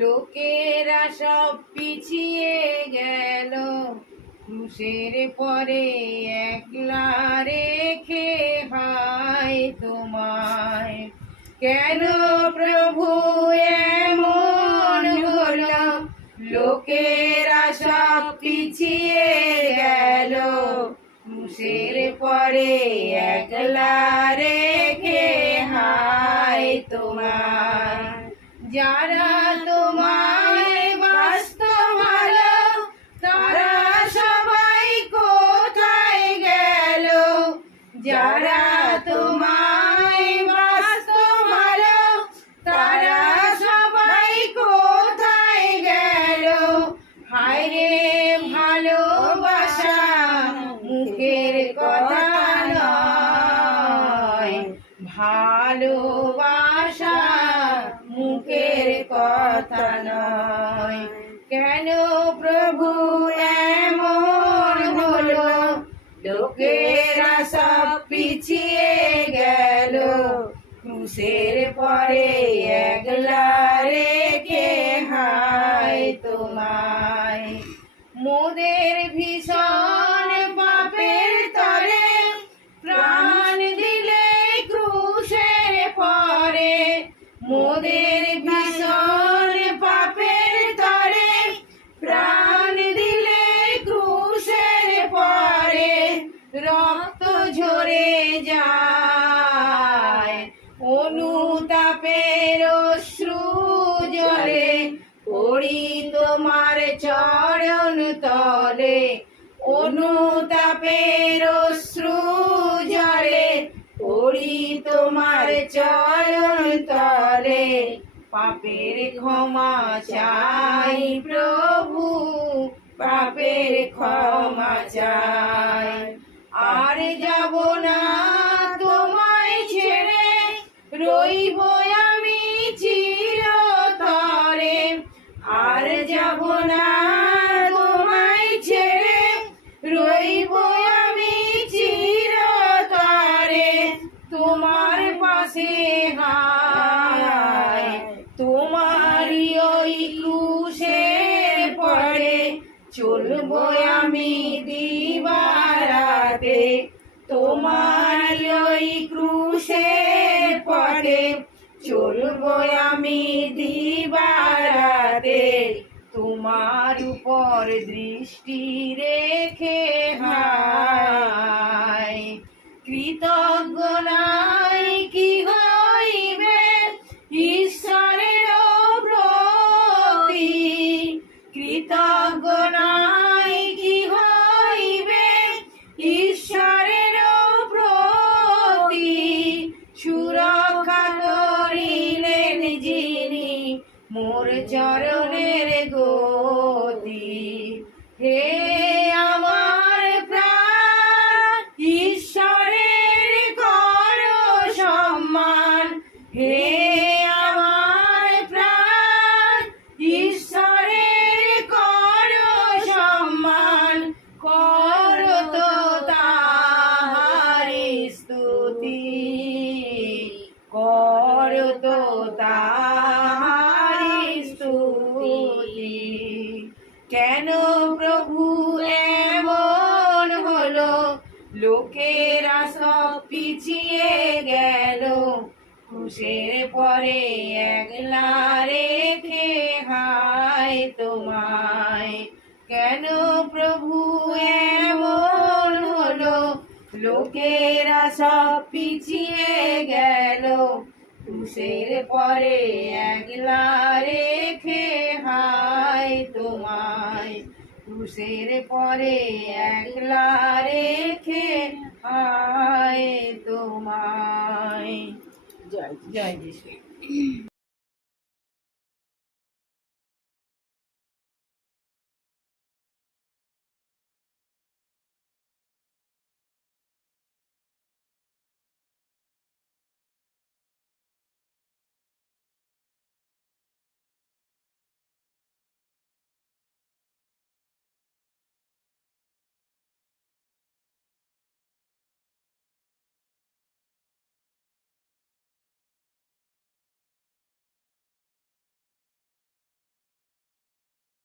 লোকেরা সব পিছিয়ে গেল। ক্রুশের পরে একলা রেখে হায় তোমায়। কেন প্রভু এমন হলো? লোকেরা সব পিছিয়ে গেল। ক্রুশের পরে একলা রেখে হায় তোমার যারা যারা তোমায় বাস্ত ভালো, তারা সবাই কোথায় গেল? হায় রে ভালোবাসা মুখের কথা নয়, ভালোবাসা মুখের কথা নয়। কেন প্রভু ক্রুশের পরে একলা রেখে হায় তোমায় মোদের ভীষণ অনুতাপের অশ্রু জলে পড়ি তোমার চরণ তলে। অনুতাপের অশ্রু জলে পড়ি তোমার চরণ তলে। পাপের ক্ষমা চাই প্রভু, পাপের ক্ষমা চাই। আর যাব না রইব আমি চিরতরে। আর যাব না তোমায় ছেড়ে। তোমার পাশে তোমারই চলবো আমি দিবারাতে, তোমার চলবো আমি দিবারাতে তোমার উপর দৃষ্টি রেখে হায় কৃতজ্ঞ নাই হে আমার প্রাণ ঈশ্বরের কর সম্মান। হে লোকেরা সব পিছিয়ে গেল। খুশের পরে একলা রেখে হায় তোমায়। কেন প্রভু এমন হলো? লোকেরা সব পিছিয়ে গেল। খুশের পরে একলা রেখে ক্রুশের পরে একলা রেখে আয় তোমায়। জয় জয় যিশু